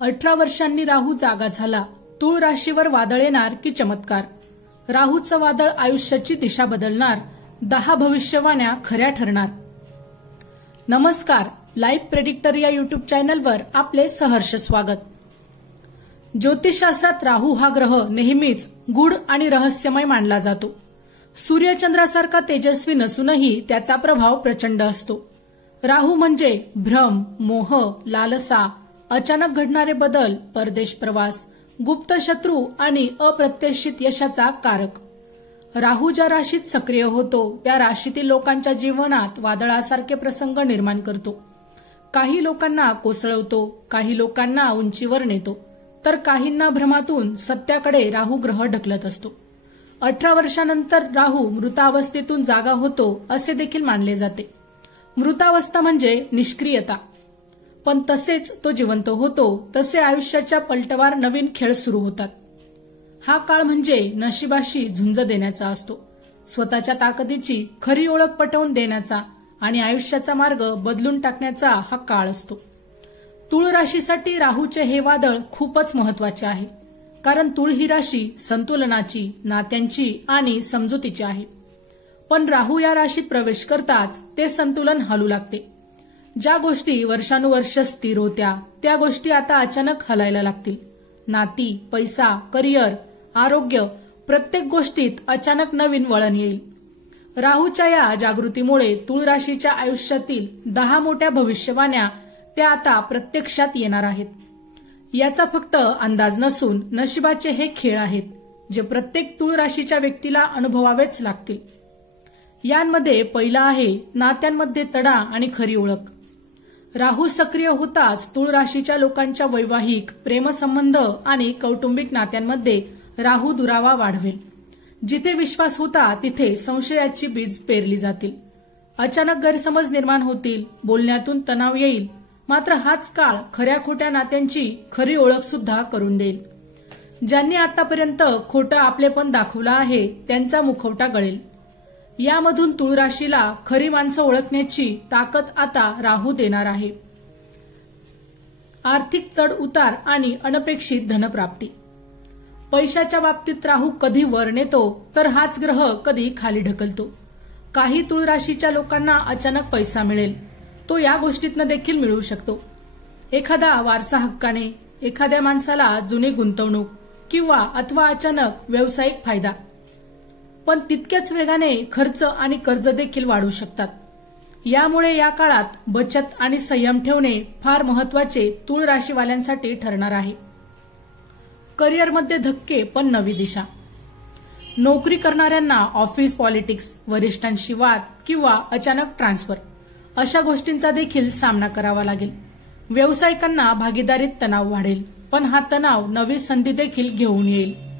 18 वर्षांनी राहू जागा झाला, तूळ राशीवर वादळ येणार की चमत्कार? राहूचं वादळ आयुष्याची दिशा बदलणार, 10 भविष्यवाण्या खऱ्या ठरणार. नमस्कार, लाईव्ह प्रेडिक्टर या युट्यूब चॅनलवर आपले सहर्ष स्वागत. ज्योतिषशास्त्रात राहू हा ग्रह नेहमीच गूढ आणि रहस्यमय मानला जातो. सूर्यचंद्रासारखा तेजस्वी नसूनही त्याचा प्रभाव प्रचंड असतो. राहू म्हणजे भ्रम, मोह, लालसा, अचानक घडणारे बदल, परदेश प्रवास, गुप्त शत्रू आणि अप्रत्याशित यशाचा कारक. राहू ज्या राशीत सक्रिय होतो त्या राशीतील लोकांच्या जीवनात वादळासारखे प्रसंग निर्माण करतो. काही लोकांना कोसळवतो, काही लोकांना उंचीवर नेतो, तर काहींना भ्रमातून सत्याकडे राहू ग्रह ढकलत असतो. 18 वर्षानंतर राहू मृतावस्थेतून जागा होतो असे देखील मानले जाते. मृतावस्था म्हणजे निष्क्रियता, पण तसेच तो जिवंत होतो तसे आयुष्याच्या पलटवार नवीन खेळ सुरू होतात. हा काळ म्हणजे नशिबाशी झुंज देण्याचा असतो, स्वतःच्या ताकदीची खरी ओळख पटवून देण्याचा आणि आयुष्याचा मार्ग बदलून टाकण्याचा हा काळ असतो. तुळ राशीसाठी राहूचे हे वादळ खूपच महत्वाचे आहे, कारण तुळ ही राशी संतुलनाची, नात्यांची आणि समजुतीची आहे. पण राहू या राशीत प्रवेश करताच ते संतुलन हलू लागते. ज्या गोष्टी वर्षानुवर्ष स्थिर होत्या त्या गोष्टी आता अचानक हलायला लागतील. नाती, पैसा, करिअर, आरोग्य, प्रत्येक गोष्टीत अचानक नवीन वळण येईल. राहूच्या या जागृतीमुळे तुळ राशीच्या आयुष्यातील 10 मोठ्या भविष्यवाण्या त्या आता प्रत्यक्षात येणार आहेत. याचा फक्त अंदाज नसून नशिबाचे हे खेळ आहेत जे प्रत्येक तुळ राशीच्या व्यक्तीला अनुभवावेच लागतील. यांमध्ये पहिला आहे नात्यांमध्ये तडा आणि खरी ओळख. राहू सक्रिय होताच तुळ राशीच्या लोकांच्या वैवाहिक, प्रेमसंबंध आणि कौटुंबिक नात्यांमध्ये राहू दुरावा वाढवेल. जिथे विश्वास होता तिथे संशयाची बीज पेरली जातील. अचानक गैरसमज निर्माण होतील, बोलण्यातून तणाव येईल. मात्र हाच काळ खऱ्या खोट्या नात्यांची खरी ओळख सुद्धा करून देईल. ज्यांनी आतापर्यंत खोटं आपलेपण दाखवलं आहे त्यांचा मुखवटा गळेल. यामधून तुळ राशीला खरी माणसं ओळखण्याची ताकद आता राहू देणार आहे. आर्थिक चढ उतार आणि अनपेक्षित धनप्राप्ती. पैशाच्या बाबतीत राहू कधी वर नेतो तर हाच ग्रह कधी खाली ढकलतो. काही तुळ राशीच्या लोकांना अचानक पैसा मिळेल, तो या गोष्टीतनं देखील मिळू शकतो. एखादा वारसा हक्काने, एखाद्या माणसाला जुनी गुंतवणूक किंवा अथवा अचानक व्यावसायिक फायदा. पण तितक्याच वेगाने खर्च आणि कर्ज देखील वाढू शकतात. यामुळे या काळात बचत आणि संयम ठेवणे फार महत्वाचे तुळ राशीवाल्यांसाठी ठरणार आहे. करिअरमध्ये धक्के पण नवी दिशा. नोकरी करणाऱ्यांना ऑफिस पॉलिटिक्स, वरिष्ठांशी वाद किंवा अचानक ट्रान्सफर अशा गोष्टींचा देखील सामना करावा लागेल. व्यावसायिकांना भागीदारीत तणाव वाढेल, पण हा तणाव नवी संधी देखील घेऊन येईल.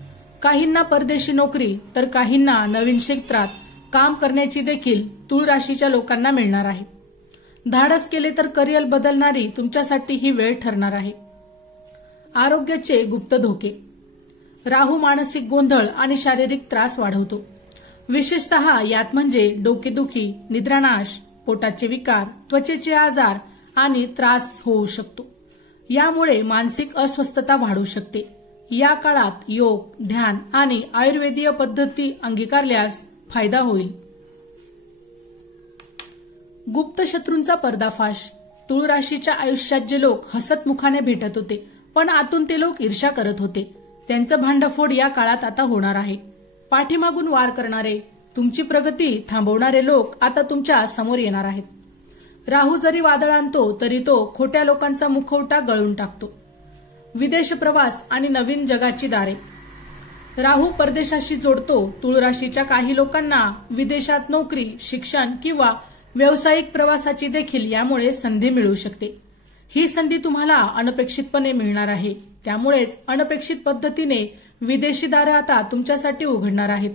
काहींना परदेशी नोकरी तर काहींना नवीन क्षेत्रात काम करण्याची देखील तुळ राशीच्या लोकांना मिळणार आहे. धाडस केले तर करिअर बदलणारी तुमच्यासाठी ही वेळ ठरणार आहे. आरोग्याचे गुप्त धोके. राहू मानसिक गोंधळ आणि शारीरिक त्रास वाढवतो. विशेषतः यात म्हणजे डोकेदुखी, निद्रानाश, पोटाचे विकार, त्वचेचे आजार आणि त्रास होऊ शकतो. यामुळे मानसिक अस्वस्थता वाढू शकते. या काळात योग, ध्यान आणि आयुर्वेदीय पद्धती अंगीकारल्यास फायदा होईल. गुप्त शत्रूंचा पर्दाफाश. तुळ राशीच्या आयुष्यात जे लोक हसतमुखाने भेटत होते पण आतून ते लोक ईर्ष्या करत होते, त्यांचं भांडफोड या काळात आता होणार आहे. पाठीमागून वार करणारे, तुमची प्रगती थांबवणारे लोक आता तुमच्या समोर येणार आहेत. राहू जरी वादळ आणतो तरी तो खोट्या लोकांचा मुखवटा गळून टाकतो. विदेश प्रवास आणि नवीन जगाची दारे. राहू परदेशाशी जोडतो. तुळ राशीच्या काही लोकांना विदेशात नोकरी, शिक्षण किंवा व्यावसायिक प्रवासाची देखील यामुळे संधी मिळू शकते. ही संधी तुम्हाला अनपेक्षितपणे मिळणार आहे. त्यामुळेच अनपेक्षित पद्धतीने विदेशी दारे आता तुमच्यासाठी उघडणार आहेत.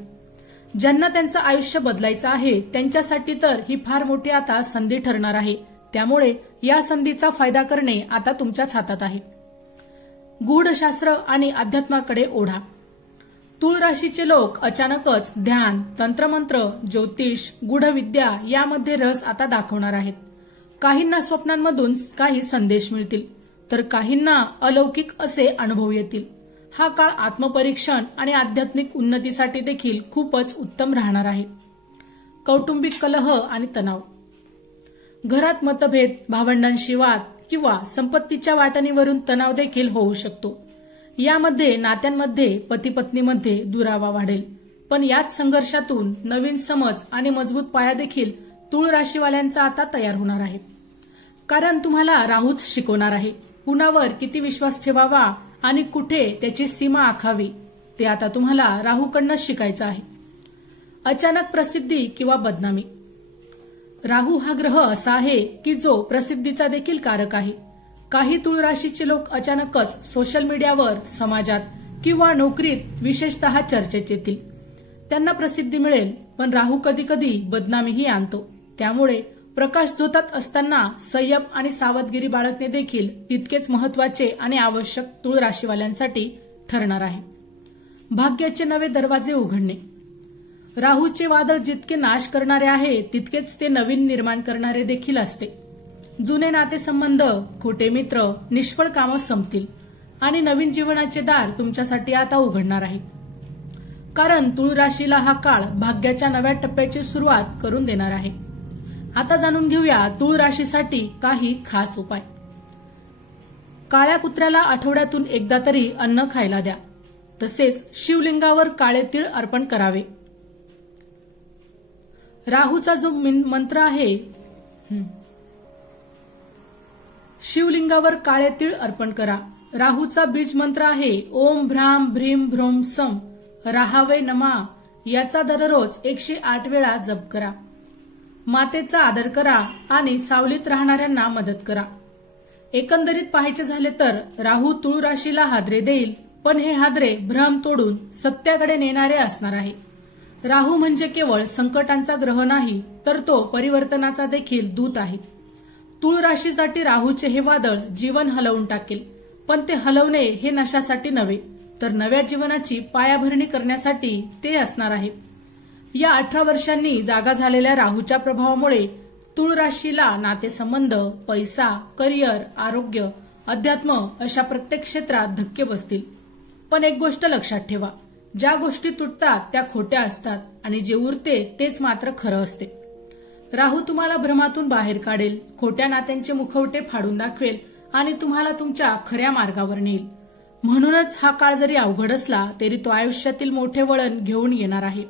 ज्यांना त्यांचं आयुष्य बदलायचं आहे त्यांच्यासाठी तर ही फार मोठी आता संधी ठरणार आहे. त्यामुळे या संधीचा फायदा करणे आता तुमच्याच हातात आहे. गूढशास्त्र आणि अध्यात्माकडे ओढा. तुळ राशीचे लोक अचानकच ध्यान, तंत्रमंत्र, ज्योतिष, गूढविद्या यामध्ये रस आता दाखवणार आहेत. काहींना स्वप्नांमधून काही संदेश मिळतील, तर काहींना अलौकिक असे अनुभव येतील. हा काळ आत्मपरीक्षण आणि आध्यात्मिक उन्नतीसाठी देखील खूपच उत्तम राहणार आहे. कौटुंबिक कलह आणि तणाव, घरात मतभेद, भावंडांशी वाद किंवा संपत्तीच्या वाटणीवरून तणाव देखील होऊ शकतो. यामध्ये नात्यांमध्ये पती पत्नीमध्ये दुरावा वाढेल. पण याच संघर्षातून नवीन समज आणि मजबूत पाया देखील तुळ राशीवाल्यांचा आता तयार होणार आहे. कारण तुम्हाला राहूच शिकवणार आहे. कुणावर किती विश्वास ठेवावा आणि कुठे त्याची सीमा आखावी ते आता तुम्हाला राहूकडनं शिकायचं आहे. अचानक प्रसिद्धी किंवा बदनामी, राहू हा ग्रह असा आहे की जो प्रसिद्धीचा देखील कारक आहे. काही तुळ राशीचे लोक अचानकच सोशल मीडियावर, समाजात किंवा नोकरीत विशेषतः चर्चेत येतील. त्यांना प्रसिद्धी मिळेल, पण राहू कधी कधी बदनामीही आणतो. त्यामुळे प्रकाश झोतात असताना संयम आणि सावधगिरी बाळगणे देखील तितकेच महत्वाचे आणि आवश्यक तुळ राशीवाल्यांसाठी ठरणार आहे. भाग्याचे नवे दरवाजे उघडणे, राहूचे वादळ जितके नाश करणारे आहे तितकेच ते नवीन निर्माण करणारे देखील असते. जुने नातेसंबंध, खोटे मित्र, निष्फळ कामं संपतील आणि नवीन जीवनाचे दार तुमच्यासाठी आता उघडणार आहे. कारण तुळ राशीला हा काळ भाग्याच्या नव्या टप्प्याची सुरुवात करून देणार आहे. आता जाणून घेऊया तुळ राशीसाठी काही खास उपाय. काळ्या कुत्र्याला आठवड्यातून एकदा तरी अन्न खायला द्या. तसेच शिवलिंगावर काळे तीळ अर्पण करावे. राहूचा जो मंत्र आहे, शिवलिंगावर काळे तीळ अर्पण करा. राहूचा बीज मंत्र आहे ओम भ्राम भ्रीम भ्रोम सम राहावे नमा. याचा दररोज 108 वेळा जप करा. मातेचा आदर करा आणि सावलीत राहणाऱ्यांना मदत करा. एकंदरीत पाहायचे झाले तर राहू तुळ राशीला हादरे देईल, पण हे हादरे भ्रम तोडून सत्याकडे नेणारे असणार आहे. राहू म्हणजे केवळ संकटांचा ग्रह नाही, तर तो परिवर्तनाचा देखील दूत आहे. तुळ राशीसाठी राहूचे हे वादळ जीवन हलवून टाकेल, पण ते हलवणे हे नशासाठी नव्हे, तर नव्या जीवनाची पायाभरणी करण्यासाठी ते असणार आहे. या 18 वर्षांनी जागा झालेल्या राहूच्या प्रभावामुळे तुळ राशीला नातेसंबंध, पैसा, करिअर, आरोग्य, अध्यात्म अशा प्रत्येक क्षेत्रात धक्के बसतील. पण एक गोष्ट लक्षात ठेवा, ज्या गोष्टी तुटतात त्या खोट्या असतात आणि जे उरते तेच मात्र खरं असते. राहू तुम्हाला भ्रमातून बाहेर काढेल, खोट्या नात्यांचे मुखवटे फाडून दाखवेल आणि तुम्हाला तुमच्या खऱ्या मार्गावर नेईल. म्हणूनच हा काळ जरी अवघड असला तरी तो आयुष्यातील मोठे वळण घेऊन येणार आहे.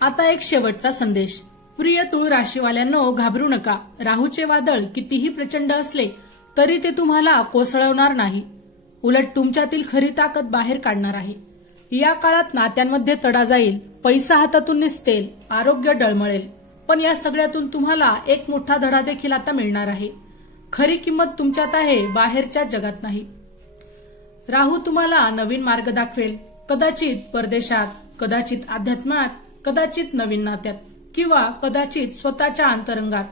आता एक शेवटचा संदेश. प्रिय तुळ राशीवाल्यांनो, घाबरू नका. राहूचे वादळ कितीही प्रचंड असले तरी ते तुम्हाला कोसळवणार नाही, उलट तुमच्यातील खरी ताकद बाहेर काढणार आहे. या काळात नात्यांमध्ये तडा जाईल, पैसा हातातून निसटेल, आरोग्य डळमळेल, पण या सगळ्यातून तुम्हाला एक मोठा धडा देखील आता मिळणार आहे. खरी किंमत तुमच्यात आहे, बाहेरच्या जगात नाही. राहू तुम्हाला नवीन मार्ग दाखवेल, कदाचित परदेशात, कदाचित अध्यात्मात, कदाचित नवीन नात्यात किंवा कदाचित स्वतःच्या अंतरंगात.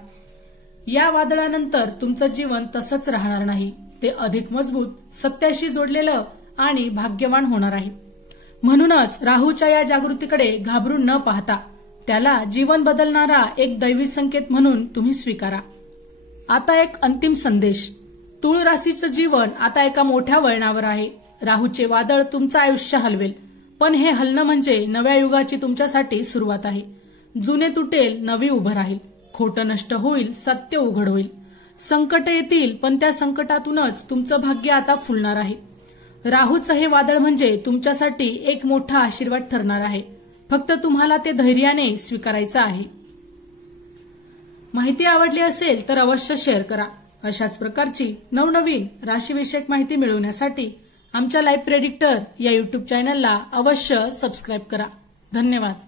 या वादळानंतर तुमचं जीवन तसंच राहणार नाही, ते अधिक मजबूत, सत्याशी जोडलेलं आणि भाग्यवान होणार आहे. म्हणूनच राहूच्या या जागृतीकडे घाबरून न पाहता त्याला जीवन बदलणारा एक दैवी संकेत म्हणून तुम्ही स्वीकारा. आता एक अंतिम संदेश. तुळ राशीचं जीवन आता एका मोठ्या वळणावर आहे. राहूचे वादळ तुमचं आयुष्य हलवेल, पण हे हलणं म्हणजे नव्या युगाची तुमच्यासाठी सुरुवात आहे. जुने तुटेल, नवी उभं राहील. खोटं नष्ट होईल, सत्य उघड होईल. संकट येतील, पण त्या संकटातूनच तुमचं भाग्य आता फुलणार आहे. राहूचं हे वादळ म्हणजे तुमच्यासाठी एक मोठा आशीर्वाद ठरणार आहे. फक्त तुम्हाला ते धैर्याने स्वीकारायचं आहे. माहिती आवडली असेल तर अवश्य शेअर करा. अशाच प्रकारची नवनवीन राशीविषयक माहिती मिळवण्यासाठी आमच्या लाईव्ह प्रेडिक्टर या युट्यूब चॅनलला अवश्य सबस्क्राईब करा. धन्यवाद.